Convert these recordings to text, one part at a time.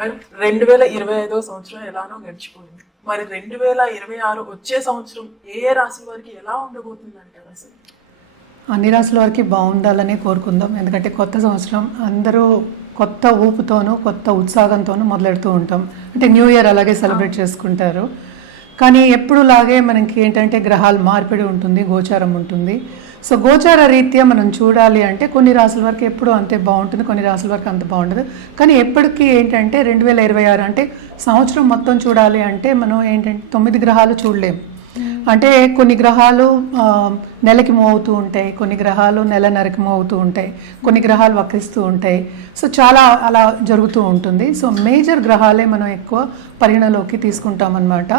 Madam రెండు వేల ఇరవై ఐదో సంవత్సరం ఎలానో గడిచిపోయింది. మరి రెండు వేల ఇరవై ఆరు వచ్చే సంవత్సరం ఏ ఏ రాశి వారికి ఎలా ఉండబోతుంది అంటారు అసలు? అన్ని రాసుల వారికి బాగుండాలని కోరుకుందాం. ఎందుకంటే కొత్త సంవత్సరం అందరూ కొత్త ఊపుతోనూ కొత్త ఉత్సాహంతోనూ మొదలెడుతూ ఉంటాం. అంటే న్యూ ఇయర్ అలాగే సెలబ్రేట్ చేసుకుంటారు. కానీ ఎప్పుడులాగే మనకి ఏంటంటే గ్రహాల మార్పిడి ఉంటుంది గోచారం ఉంటుంది. సో గోచార రీత్యా మనం చూడాలి అంటే కొన్ని రాసుల వరకు ఎప్పుడు అంతే బాగుంటుంది కొన్ని రాసుల వరకు అంత బాగుండదు. కానీ ఎప్పటికీ ఏంటంటే రెండు వేల ఇరవై ఆరు అంటే సంవత్సరం మొత్తం చూడాలి అంటే మనం ఏంటంటే తొమ్మిది గ్రహాలు చూడలేము అంటే కొన్ని గ్రహాలు నెలకి మూవ్ అవుతూ ఉంటాయి కొన్ని గ్రహాలు నెలన్నరకి మూవ్ అవుతూ ఉంటాయి కొన్ని గ్రహాలు వక్రిస్తూ ఉంటాయి. సో చాలా అలా జరుగుతూ ఉంటుంది. సో మేజర్ గ్రహాలే మనం ఎక్కువ పరిగణలోకి తీసుకుంటాం అన్నమాట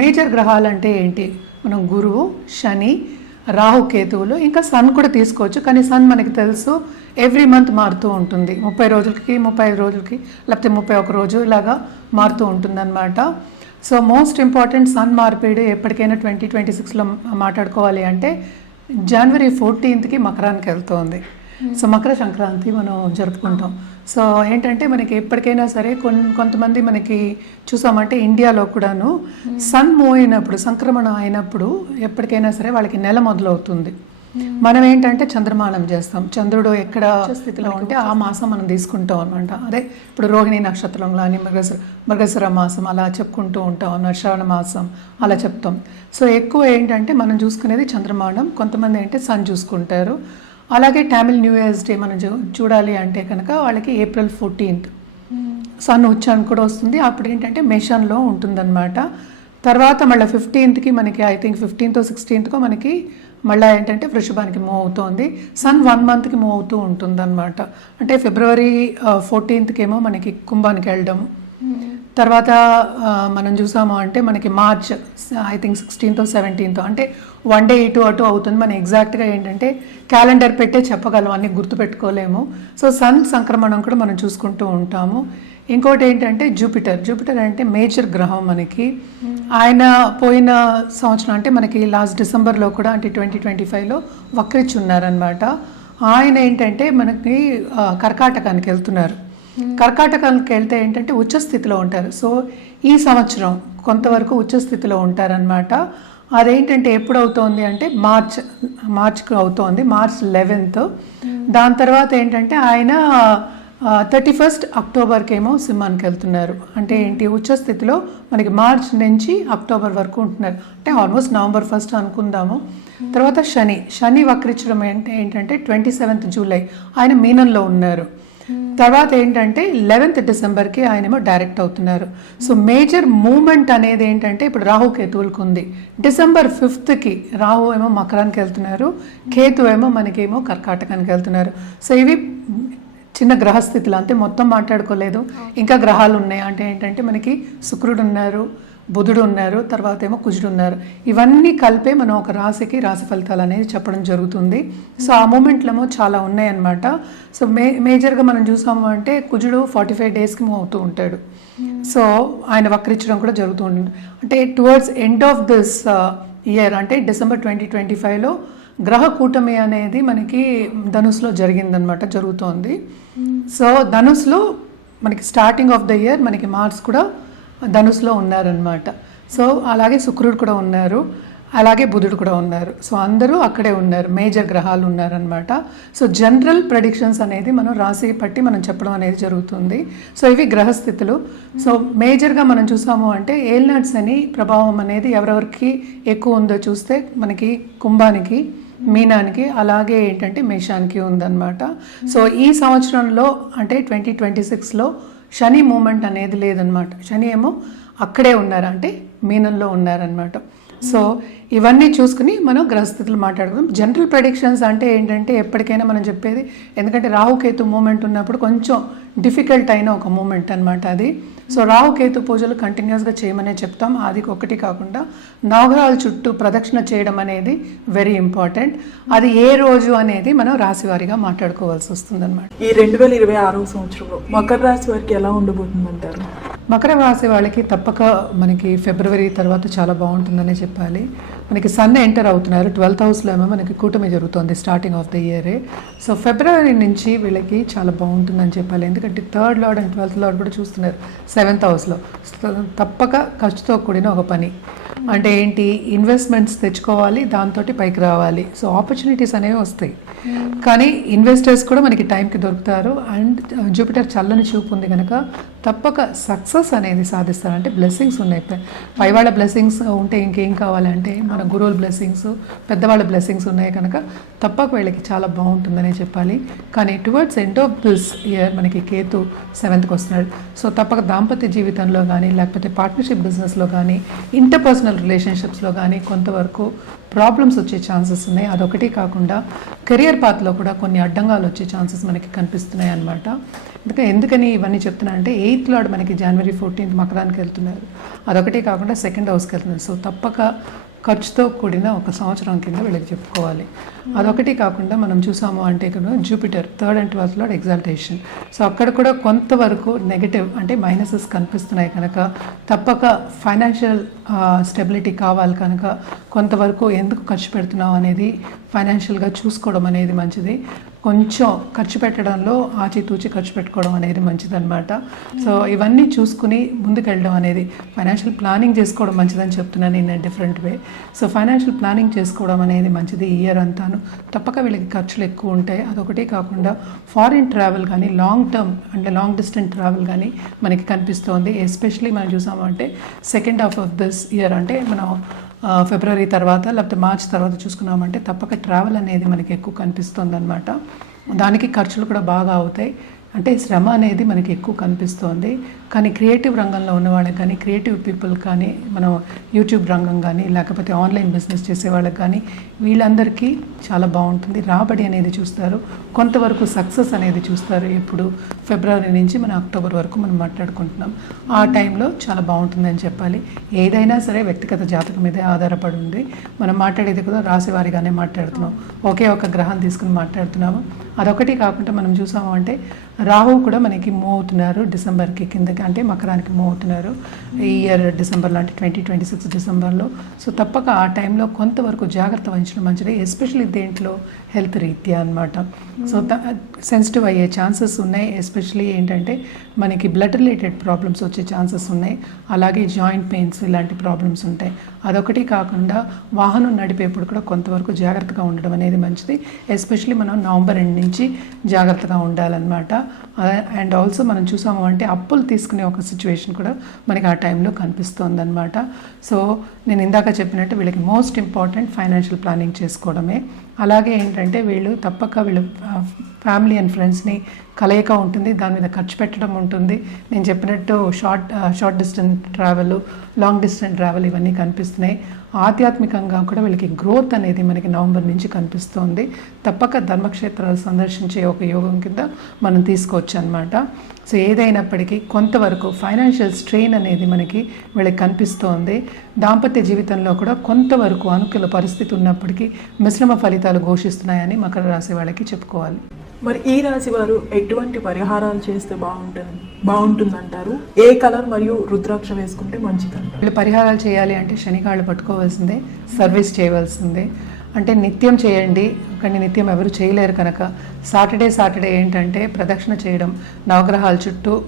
మేజర్ గ్రహాలు అంటే ఏంటి? మనం గురువు శని రాహు కేతువులు ఇంకా సన్ కూడా తీసుకోవచ్చు కానీ సన్ మనకి తెలుసు ఎవ్రీ మంత్ మారుతూ ఉంటుంది. ముప్పై రోజులకి ముప్పై ఐదు రోజులకి లేకపోతే ముప్పై ఒక రోజు ఇలాగా మారుతూ ఉంటుందన్నమాట. సో మోస్ట్ ఇంపార్టెంట్ సన్ మార్పిడి ఎప్పటికైనా ట్వంటీ ట్వంటీ సిక్స్లో మాట్లాడుకోవాలి అంటే జనవరి ఫోర్టీన్త్కి మకరానికి వెళ్తోంది. సో మకర సంక్రాంతి మనం జరుపుకుంటాం. సో ఏంటంటే మనకి ఎప్పటికైనా సరే కొంతమంది మనకి చూసామంటే ఇండియాలో కూడాను సన్ మూవ్ అయినప్పుడు సంక్రమణం అయినప్పుడు ఎప్పటికైనా సరే వాళ్ళకి నెల మొదలవుతుంది. మనం ఏంటంటే చంద్రమానం చేస్తాం. చంద్రుడు ఎక్కడ స్థితిలో ఉంటే ఆ మాసం మనం తీసుకుంటాం అనమాట అదే ఇప్పుడు రోహిణి నక్షత్రం కానీ మృగశిర మృగశిర మాసం అలా చెప్పుకుంటూ ఉంటాం అన్నమాట. శ్రవణ మాసం అలా చెప్తాం. సో ఎక్కువ ఏంటంటే మనం చూసుకునేది చంద్రమానం. కొంతమంది ఏంటంటే సన్ చూసుకుంటారు. అలాగే టామిల్ న్యూ ఇయర్స్ డే మనం చూ- చూడాలి అంటే కనుక వాళ్ళకి ఏప్రిల్ ఫోర్టీన్త్ సన్ ఉచ్చాన్ కూడా వస్తుంది. అప్పుడు ఏంటంటే మేషన్లో ఉంటుందన్నమాట. తర్వాత మళ్ళీ ఫిఫ్టీన్త్కి మనకి ఐ థింక్ ఫిఫ్టీన్త్ సిక్స్టీన్త్కో మనకి మళ్ళీ ఏంటంటే వృషభానికి మూవ్ అవుతుంది. సన్ వన్ మంత్కి మూవ్ అవుతూ ఉంటుందన్నమాట. అంటే ఫిబ్రవరి ఫోర్టీన్త్కి ఏమో మనకి కుంభానికి వెళ్ళడం hmm. తర్వాత మనం చూసాము అంటే మనకి March I think sixteenth seventeenth అంటే వన్ డే ఇటు అటు అవుతుంది. మనం ఎగ్జాక్ట్గా ఏంటంటే క్యాలెండర్ పెట్టే చెప్పగలం అన్ని గుర్తుపెట్టుకోలేము. సో సన్ సంక్రమణం కూడా మనం చూసుకుంటూ ఉంటాము. ఇంకోటి ఏంటంటే జూపిటర్. జూపిటర్ అంటే మేజర్ గ్రహం మనకి. ఆయన పోయిన సంవత్సరం అంటే మనకి లాస్ట్ డిసెంబర్లో కూడా అంటే ట్వంటీ ట్వంటీ ఫైవ్లో వక్రిచ్చి ఉన్నారనమాట ఆయన ఏంటంటే మనకి కర్కాటకానికి వెళ్తున్నారు. కర్కాటకానికి వెళ్తే ఏంటంటే ఉచ్చ స్థితిలో ఉంటారు. సో ఈ సంవత్సరం కొంతవరకు ఉచ్చ స్థితిలో ఉంటారనమాట అదేంటంటే ఎప్పుడు అవుతోంది అంటే మార్చ్ మార్చ్కి అవుతోంది. March eleventh. దాని తర్వాత ఏంటంటే ఆయన థర్టీ ఫస్ట్ అక్టోబర్కి ఏమో సింహానికి వెళ్తున్నారు. అంటే ఏంటి? ఉచ్చ స్థితిలో మనకి మార్చ్ నుంచి అక్టోబర్ వరకు ఉంటున్నారు. అంటే ఆల్మోస్ట్ నవంబర్ ఫస్ట్ అనుకుందాము. తర్వాత శని. శని వక్రించడం ఏంటి? ఏంటంటే ట్వంటీ సెవెంత్ జూలై. ఆయన మీనంలో ఉన్నారు. తర్వాత ఏంటంటే లెవెన్త్ డిసెంబర్కి ఆయనేమో డైరెక్ట్ అవుతున్నారు. సో మేజర్ మూమెంట్ అనేది ఏంటంటే ఇప్పుడు రాహు కేతువులకు ఉంది. డిసెంబర్ ఫిఫ్త్కి రాహు ఏమో మకరానికి వెళ్తున్నారు. కేతు ఏమో మనకేమో కర్కాటకానికి వెళ్తున్నారు. సో ఇవి చిన్న గ్రహస్థితులు అంతే మొత్తం మాట్లాడుకోలేదు. ఇంకా గ్రహాలు ఉన్నాయి అంటే ఏంటంటే మనకి శుక్రుడు ఉన్నారు. బుధుడు ఉన్నారు తర్వాత ఏమో కుజుడు ఉన్నారు. ఇవన్నీ కలిపే మనం ఒక రాశికి రాశి ఫలితాలు అనేది చెప్పడం జరుగుతుంది. సో ఆ మూమెంట్లమో చాలా ఉన్నాయన్నమాట. సో మే మేజర్గా మనం చూసాము అంటే కుజుడు ఫార్టీ ఫైవ్ డేస్కి మూవ్ అవుతూ ఉంటాడు. సో ఆయన వక్రించడం కూడా జరుగుతూ ఉంటుంది. అంటే towards end of this year అంటే డిసెంబర్ ట్వంటీ ట్వంటీ ఫైవ్లో గ్రహ కూటమి అనేది మనకి ధనుసులో జరిగిందనమాట జరుగుతోంది. సో ధనుసులో మనకి స్టార్టింగ్ ఆఫ్ ద ఇయర్ మనకి మార్క్స్ కూడా ధనుసులో ఉన్నారనమాట సో అలాగే శుక్రుడు కూడా ఉన్నారు. అలాగే బుధుడు కూడా ఉన్నారు. సో అందరూ అక్కడే ఉన్నారు. మేజర్ గ్రహాలు ఉన్నారనమాట సో జనరల్ ప్రెడిక్షన్స్ అనేది మనం రాసి పట్టి మనం చెప్పడం అనేది జరుగుతుంది. సో ఇవి గ్రహస్థితులు. సో మేజర్గా మనం చూసాము అంటే ఏల్నట్స్ అని ప్రభావం అనేది ఎవరెవరికి ఎక్కువ ఉందో చూస్తే మనకి కుంభానికి మీనానికి అలాగే ఏంటంటే మేషానికి ఉందన్నమాట. సో ఈ సంవత్సరంలో అంటే ట్వంటీ ట్వంటీ సిక్స్లో శని మూమెంట్ అనేది లేదనమాట శని ఏమో అక్కడే ఉన్నారు అంటే మీనంలో ఉన్నారనమాట సో ఇవన్నీ చూసుకుని మనం గ్రహస్థితులు మాట్లాడుకుందాం. జనరల్ ప్రెడిక్షన్స్ అంటే ఏంటంటే ఎప్పటికైనా మనం చెప్పేది ఎందుకంటే రాహుకేతు మూమెంట్ ఉన్నప్పుడు కొంచెం డిఫికల్ట్ అయిన ఒక మూమెంట్ అనమాట అది. సో రాహుకేతు పూజలు కంటిన్యూస్గా చేయమనే చెప్తాం. అది ఒకటి కాకుండా నవగ్రహాల చుట్టూ ప్రదక్షిణ చేయడం అనేది వెరీ ఇంపార్టెంట్ అది ఏ రోజు అనేది మనం రాశివారిగా మాట్లాడుకోవాల్సి వస్తుంది ఈ రెండు వేల ఇరవై ఆరో సంవత్సరంలో మకర రాశి వారికి ఎలా ఉండబోతుందంటారు? మకర రాశి వాళ్ళకి తప్పక మనకి ఫిబ్రవరి తర్వాత చాలా బాగుంటుందనే చెప్పాలి. మనకి సన్ ఎంటర్ అవుతున్నారు. ట్వెల్త్ హౌస్లో ఏమో మనకి కూటమి జరుగుతుంది స్టార్టింగ్ ఆఫ్ ద ఇయరే సో ఫిబ్రవరి నుంచి వీళ్ళకి చాలా బాగుంటుందని చెప్పాలి. ఎందుకంటే third lord and twelfth lord కూడా చూస్తున్నారు సెవెంత్ హౌస్లో తప్పక ఖర్చుతో కూడిన ఒక పని. అంటే ఏంటి? ఇన్వెస్ట్మెంట్స్ తెచ్చుకోవాలి దాంతో పైకి రావాలి. సో ఆపర్చునిటీస్ అనేవి వస్తాయి. కానీ ఇన్వెస్టర్స్ కూడా మనకి టైంకి దొరుకుతారు. అండ్ జూపిటర్ uh, చల్లని చూపు ఉంది కనుక తప్పక సక్సెస్ అనేది సాధిస్తారు. అంటే బ్లెస్సింగ్స్ ఉన్నాయి. పై- పైవాళ్ళ బ్లెస్సింగ్స్ ఉంటే ఇంకేం కావాలంటే మన గురువుల బ్లెస్సింగ్స్ పెద్దవాళ్ళ బ్లెస్సింగ్స్ ఉన్నాయి కనుక తప్పక వీళ్ళకి చాలా బాగుంటుందనే చెప్పాలి. కానీ towards end of this year మనకి కేతు సెవెంత్కి వస్తున్నాడు. సో తప్పక దాంపత్య జీవితంలో కానీ లేకపోతే పార్ట్నర్షిప్ బిజినెస్లో కానీ ఇంటర్పర్సనల్ రిలేషన్షిప్స్లో కానీ కొంతవరకు ప్రాబ్లమ్స్ వచ్చే ఛాన్సెస్ ఉన్నాయి. అదొకటి కాకుండా కెరియర్ పాత్లో కూడా కొన్ని అడ్డంగాలు వచ్చే ఛాన్సెస్ మనకి కనిపిస్తున్నాయి అన్నమాట. అందుకే ఎందుకని ఇవన్నీ చెప్తున్నా అంటే ఎయిత్ లాడ్ మనకి జనవరి ఫోర్టీన్త్ మకరానికి వెళ్తున్నారు. అదొకటి కాకుండా సెకండ్ హౌస్కి వెళ్తున్నారు. సో తప్పక ఖర్చుతో కూడిన ఒక సంవత్సరం కింద వీళ్ళకి చెప్పుకోవాలి. అదొకటి కాకుండా మనం చూసాము అంటే ఇక్కడ Jupiter third and twelfth lord exaltation so అక్కడ కూడా కొంతవరకు నెగటివ్ అంటే మైనసెస్ కనిపిస్తున్నాయి కనుక తప్పక ఫైనాన్షియల్ స్టెబిలిటీ కావాలి కనుక కొంతవరకు ఎందుకు ఖర్చు పెడుతున్నాం అనేది ఫైనాన్షియల్గా చూసుకోవడం అనేది మంచిది. కొంచెం ఖర్చు పెట్టడంలో ఆచితూచి ఖర్చు పెట్టుకోవడం అనేది మంచిదన్నమాట. సో ఇవన్నీ చూసుకుని ముందుకెళ్ళడం అనేది ఫైనాన్షియల్ ప్లానింగ్ చేసుకోవడం మంచిదని చెప్తున్నాను నేను different way. So financial planning చేసుకోవడం అనేది మంచిది ఈ ఇయర్ అంతాను. తప్పక వీళ్ళకి ఖర్చులు ఎక్కువ ఉంటాయి. అదొకటే కాకుండా ఫారిన్ ట్రావెల్ కానీ లాంగ్ టర్మ్ అంటే లాంగ్ డిస్టెన్స్ ట్రావెల్ కానీ మనకి కనిపిస్తోంది. ఎస్పెషలీ మనం చూసామంటే second half of this year అంటే మనం ఫిబ్రవరి తర్వాత లేకపోతే మార్చ్ తర్వాత చూసుకున్నామంటే తప్పక ట్రావెల్ అనేది మనకి ఎక్కువ కనిపిస్తుంది అనమాట దానికి ఖర్చులు కూడా బాగా అవుతాయి. అంటే శ్రమ అనేది మనకి ఎక్కువ కనిపిస్తోంది. కానీ క్రియేటివ్ రంగంలో ఉన్న వాళ్ళకి కానీ క్రియేటివ్ పీపుల్ కానీ మనం యూట్యూబ్ రంగం కానీ లేకపోతే ఆన్లైన్ బిజినెస్ చేసే వాళ్ళకి కానీ వీళ్ళందరికీ చాలా బాగుంటుంది. రాబడి అనేది చూస్తారు. కొంతవరకు సక్సెస్ అనేది చూస్తారు. ఎప్పుడు ఫిబ్రవరి నుంచి మన అక్టోబర్ వరకు మనం మాట్లాడుకుంటున్నాం. ఆ టైంలో చాలా బాగుంటుందని చెప్పాలి. ఏదైనా సరే వ్యక్తిగత జాతకం మీదే ఆధారపడి ఉంది. మనం మాట్లాడేది కూడా రాశివారిగానే మాట్లాడుతున్నాం. ఒకే ఒక గ్రహం తీసుకుని మాట్లాడుతున్నాము. అదొకటి కాకుండా మనం చూసాము అంటే రాహు కూడా మనకి మూవ్ అవుతున్నారు డిసెంబర్కి కిందకి. అంటే మకరానికి మూవ్ అవుతున్నారు ఈ ఇయర్ డిసెంబర్లో అంటే ట్వంటీ ట్వంటీ సిక్స్ డిసెంబర్లో సో తప్పక ఆ టైంలో కొంతవరకు జాగ్రత్త వహించడం మంచిది ఎస్పెషల్లీ దేంట్లో హెల్త్ రీత్యా అనమాట సో సెన్సిటివ్ అయ్యే ఛాన్సెస్ ఉన్నాయి. ఎస్పెషల్లీ ఏంటంటే మనకి బ్లడ్ రిలేటెడ్ ప్రాబ్లమ్స్ వచ్చే ఛాన్సెస్ ఉన్నాయి. అలాగే జాయింట్ పెయిన్స్ ఇలాంటి ప్రాబ్లమ్స్ ఉంటాయి. అదొకటి కాకుండా వాహనం నడిపేప్పుడు కూడా కొంతవరకు జాగ్రత్తగా ఉండడం అనేది మంచిది. ఎస్పెషల్లీ మనం నవంబర్ ఎండ్ నుంచి జాగ్రత్తగా ఉండాలన్నమాట. అండ్ ఆల్సో మనం చూసాము అంటే అప్పులు తీసుకునే ఒక సిచ్యువేషన్ కూడా మనకి ఆ టైంలో కనిపిస్తోందనమాట సో నేను ఇందాక చెప్పినట్టు వీళ్ళకి మోస్ట్ ఇంపార్టెంట్ ఫైనాన్షియల్ ప్లానింగ్ చేసుకోవడమే. అలాగే ఏంటంటే వీళ్ళు తప్పక వీళ్ళు ఫ్యామిలీ అండ్ ఫ్రెండ్స్ని కలయిక ఉంటుంది దాని మీద ఖర్చు పెట్టడం ఉంటుంది. నేను చెప్పినట్టు short short distance travel long distance travel ఇవన్నీ కనిపిస్తున్నాయి. ఆధ్యాత్మికంగా కూడా వీళ్ళకి గ్రోత్ అనేది మనకి నవంబర్ నుంచి కనిపిస్తోంది. తప్పక ధర్మక్షేత్రాలు సందర్శించే ఒక యోగం కింద మనం తీసుకోవచ్చు అనమాట సో ఏదైనప్పటికీ కొంతవరకు ఫైనాన్షియల్ స్ట్రెయిన్ అనేది మనకి వీళ్ళకి కనిపిస్తోంది. దాంపత్య జీవితంలో కూడా కొంతవరకు అనుకూల పరిస్థితి ఉన్నప్పటికీ మిశ్రమ ఫలితాలు ఘోషిస్తున్నాయని మకర రాశి వాళ్ళకి చెప్పుకోవాలి. మరి ఈ రాశి వారు ఎటువంటి పరిహారాలు చేస్తే బాగుంటుంది? బాగుంటుందంటారు? ఏ కలర్ మరియు రుద్రాక్ష వేసుకుంటే మంచిదంటారు? వీళ్ళు పరిహారాలు చేయాలి అంటే శనికాళ్ళు పట్టుకోవాల్సిందే సర్వీస్ చేయవలసిందే. అంటే నిత్యం చేయండి కానీ నిత్యం ఎవరు చేయలేరు కనుక. సాటర్డే సాటర్డే ఏంటంటే ప్రదక్షిణ చేయడం నవగ్రహాల చుట్టూ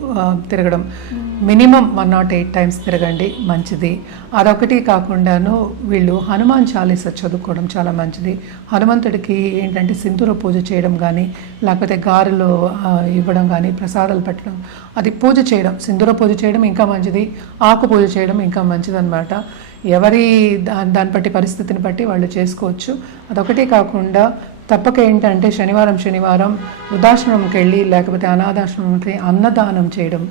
తిరగడం. Minimum one nought eight times తిరగండి మంచిది. అదొకటి కాకుండాను వీళ్ళు హనుమాన్ చాలీస చదువుకోవడం చాలా మంచిది. హనుమంతుడికి ఏంటంటే సింధూర పూజ చేయడం కానీ లేకపోతే గారెలు ఇవ్వడం కానీ ప్రసాదాలు పెట్టడం అది పూజ చేయడం సింధూర పూజ చేయడం ఇంకా మంచిది ఆకు పూజ చేయడం ఇంకా మంచిది ఎవరి దా- దాన్ని బట్టి పరిస్థితిని బట్టి వాళ్ళు చేసుకోవచ్చు. అదొకటే కాకుండా తప్పక ఏంటంటే శనివారం శనివారం వృద్ధాశ్రమంకి వెళ్ళి లేకపోతే అనాథాశ్రమంకి అన్నదానం చేయడం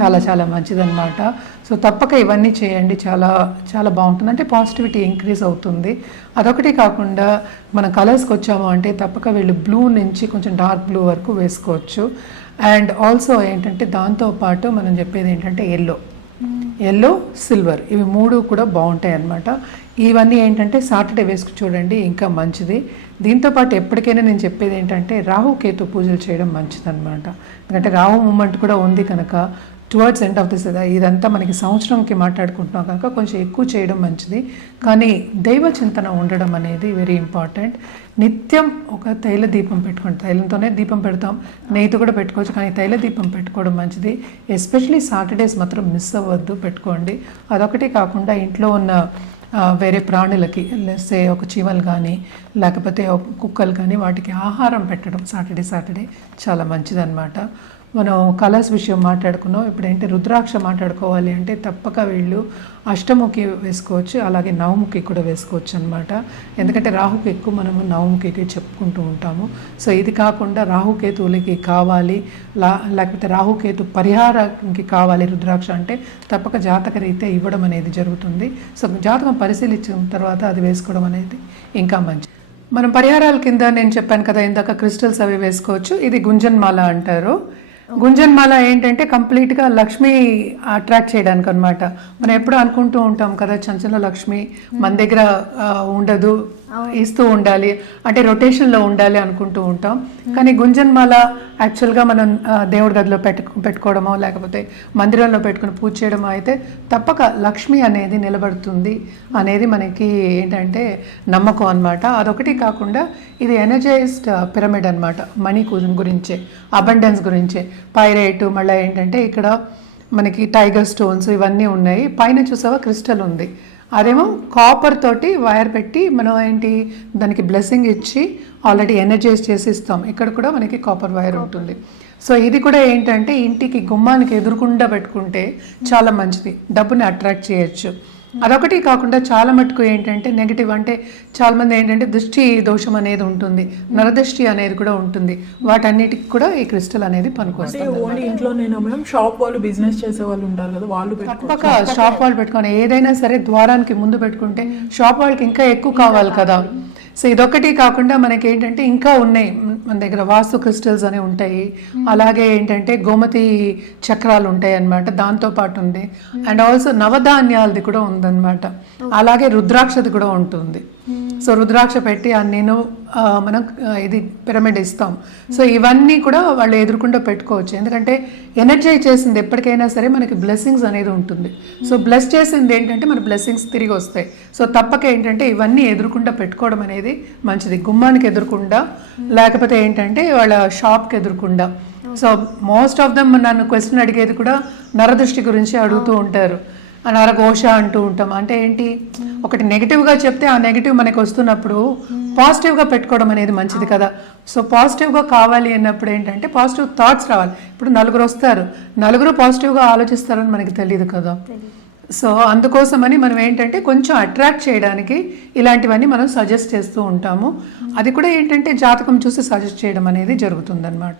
చాలా చాలా మంచిదన్నమాట. సో తప్పక ఇవన్నీ చేయండి. చాలా చాలా బాగుంటుంది. అంటే పాజిటివిటీ ఇంక్రీజ్ అవుతుంది. అదొకటి కాకుండా మన కలర్స్కి వచ్చాము అంటే తప్పక వీళ్ళు బ్లూ నుంచి కొంచెం డార్క్ బ్లూ వరకు వేసుకోవచ్చు. అండ్ ఆల్సో ఏంటంటే దాంతోపాటు మనం చెప్పేది ఏంటంటే ఎల్లో. Yellow silver. ఇవి మూడు కూడా బాగుంటాయి అన్నమాట. ఇవన్నీ ఏంటంటే సాటర్డే వేసుకు చూడండి ఇంకా మంచిది. దీంతోపాటు ఎప్పటికైనా నేను చెప్పేది ఏంటంటే రాహు కేతు పూజలు చేయడం మంచిదన్నమాట. ఎందుకంటే రాహు మూమెంట్ కూడా ఉంది కనుక టువర్డ్స్ ఎండ్ ఆఫ్ దిస్ ఇదంతా మనకి సంవత్సరంకి మాట్లాడుకుంటున్నాం కనుక కొంచెం ఎక్కువ చేయడం మంచిది. కానీ దైవ చింతన ఉండడం అనేది వెరీ ఇంపార్టెంట్ నిత్యం ఒక తైల దీపం పెట్టుకోండి. తైలంతోనే దీపం పెడతాం. నెయ్యితో కూడా పెట్టుకోవచ్చు కానీ తైల దీపం పెట్టుకోవడం మంచిది. ఎస్పెషలీ సాటర్డేస్ మాత్రం మిస్ అవ్వద్దు పెట్టుకోండి. అదొకటి కాకుండా ఇంట్లో ఉన్న వేరే ప్రాణులకి సే ఒక చీమలు కానీ లేకపోతే కుక్కలు కానీ వాటికి ఆహారం పెట్టడం సాటర్డే సాటర్డే చాలా మంచిదన్నమాట. మనం కలర్స్ విషయం మాట్లాడుకున్నాం. ఇప్పుడు ఏంటి రుద్రాక్ష మాట్లాడుకోవాలి అంటే తప్పక వీళ్ళు అష్టముఖి వేసుకోవచ్చు అలాగే నవముఖి కూడా వేసుకోవచ్చు అనమాట ఎందుకంటే రాహుకి ఎక్కువ మనము నవముఖికి చెప్పుకుంటూ ఉంటాము. సో ఇది కాకుండా రాహుకేతువులకి కావాలి లా లేకపోతే రాహుకేతు పరిహారానికి కావాలి రుద్రాక్ష అంటే తప్పక జాతక రీతే ఇవ్వడం అనేది జరుగుతుంది. సో జాతకం పరిశీలించిన తర్వాత అది వేసుకోవడం అనేది ఇంకా మంచి మనం పరిహారాల కింద నేను చెప్పాను కదా ఇందాక క్రిస్టల్స్ అవి వేసుకోవచ్చు. ఇది గుంజన్మాల అంటారు. గుంజన్మాల ఏంటంటే కంప్లీట్గా లక్ష్మి అట్రాక్ట్ చేయడానికి అనమాట మనం ఎప్పుడు అనుకుంటూ ఉంటాం కదా చంచల లక్ష్మి మన దగ్గర ఉండదు. ఇస్తూ ఉండాలి. అంటే రొటేషన్లో ఉండాలి అనుకుంటూ ఉంటాం. కానీ గుంజన్మాల యాక్చువల్గా మనం దేవుడి గదిలో పెట్టు పెట్టుకోవడమో లేకపోతే మందిరంలో పెట్టుకుని పూజ చేయడమో అయితే తప్పక లక్ష్మి అనేది నిలబడుతుంది అనేది మనకి ఏంటంటే నమ్మకం అన్నమాట. అదొకటి కాకుండా ఇది ఎనర్జైజ్డ్ పిరమిడ్ అన్నమాట. మనీ గురించే అబండెన్స్ గురించే. పైరేట్ మళ్ళీ ఏంటంటే ఇక్కడ మనకి టైగర్ స్టోన్స్ ఇవన్నీ ఉన్నాయి. పైన చూసావా క్రిస్టల్ ఉంది. అదేమో కాపర్ తోటి వైర్ పెట్టి మనం ఏంటి దానికి బ్లెస్సింగ్ ఇచ్చి ఆల్రెడీ ఎనర్జైజ్ చేసి ఇస్తాం ఇక్కడ కూడా మనకి కాపర్ వైర్ ఉంటుంది. సో ఇది కూడా ఏంటంటే ఇంటికి గుమ్మానికి ఎదురుకుండా పెట్టుకుంటే చాలా మంచిది. డబ్బుని అట్రాక్ట్ చేయొచ్చు. అదొకటి కాకుండా చాలా మటుకు ఏంటంటే నెగిటివ్ అంటే చాలా మంది ఏంటంటే దృష్టి దోషం అనేది ఉంటుంది నరదృష్టి అనేది కూడా ఉంటుంది. వాటన్నిటికి కూడా ఈ క్రిస్టల్ అనేది పనికొస్తుంది. ఓన్లీ ఇంట్లో నేను మేడం షాప్ వాళ్ళు బిజినెస్ చేసే వాళ్ళు ఉంటారు కదా వాళ్ళు తప్పక షాప్ వాళ్ళు పెట్టుకొని ఏదైనా సరే ద్వారానికి ముందు పెట్టుకుంటే షాప్ వాళ్ళకి ఇంకా ఎక్కువ కావాలి కదా. సో ఇదొకటి కాకుండా మనకి ఏంటంటే ఇంకా ఉన్నాయి. మన దగ్గర వాస్తు క్రిస్టల్స్ అనేవి ఉంటాయి. అలాగే ఏంటంటే గోమతి చక్రాలు ఉంటాయి అన్నమాట దాంతో పాటు ఉంది. అండ్ ఆల్సో నవధాన్యాలది కూడా ఉందన్నమాట. అలాగే రుద్రాక్షది కూడా ఉంటుంది. సో రుద్రాక్ష పెట్టి నేను మనం ఇది పిరమిడ్ ఇస్తాం. సో ఇవన్నీ కూడా వాళ్ళు ఎదురుకుండా పెట్టుకోవచ్చు. ఎందుకంటే ఎనర్జైజ్ చేసింది ఎప్పటికైనా సరే మనకి బ్లెస్సింగ్స్ అనేది ఉంటుంది. సో బ్లెస్ చేసింది ఏంటంటే మన బ్లెస్సింగ్స్ తిరిగి వస్తాయి. సో తప్పక ఏంటంటే ఇవన్నీ ఎదురుకుండా పెట్టుకోవడం అనేది మంచిది. గుమ్మానికి ఎదురుకుండా లేకపోతే ఏంటంటే వాళ్ళ షాప్కి ఎదురుకుండా. సో మోస్ట్ ఆఫ్ దమ్ నన్ను క్వశ్చన్ అడిగేది కూడా నరదృష్టి గురించి అడుగుతూ ఉంటారు. నరఘోష అంటూ ఉంటాం. అంటే ఏంటి? ఒకటి నెగిటివ్గా చెప్తే ఆ నెగిటివ్ మనకి వస్తున్నప్పుడు పాజిటివ్గా పెట్టుకోవడం అనేది మంచిది కదా. సో పాజిటివ్గా కావాలి అన్నప్పుడు ఏంటంటే పాజిటివ్ థాట్స్ రావాలి. ఇప్పుడు నలుగురు వస్తారు. నలుగురు పాజిటివ్గా ఆలోచిస్తారని మనకి తెలియదు కదా. సో అందుకోసమని మనం ఏంటంటే కొంచెం అట్రాక్ట్ చేయడానికి ఇలాంటివన్నీ మనం సజెస్ట్ చేస్తూ ఉంటాము. అది కూడా ఏంటంటే జాతకం చూసి సజెస్ట్ చేయడం అనేది జరుగుతుందన్నమాట.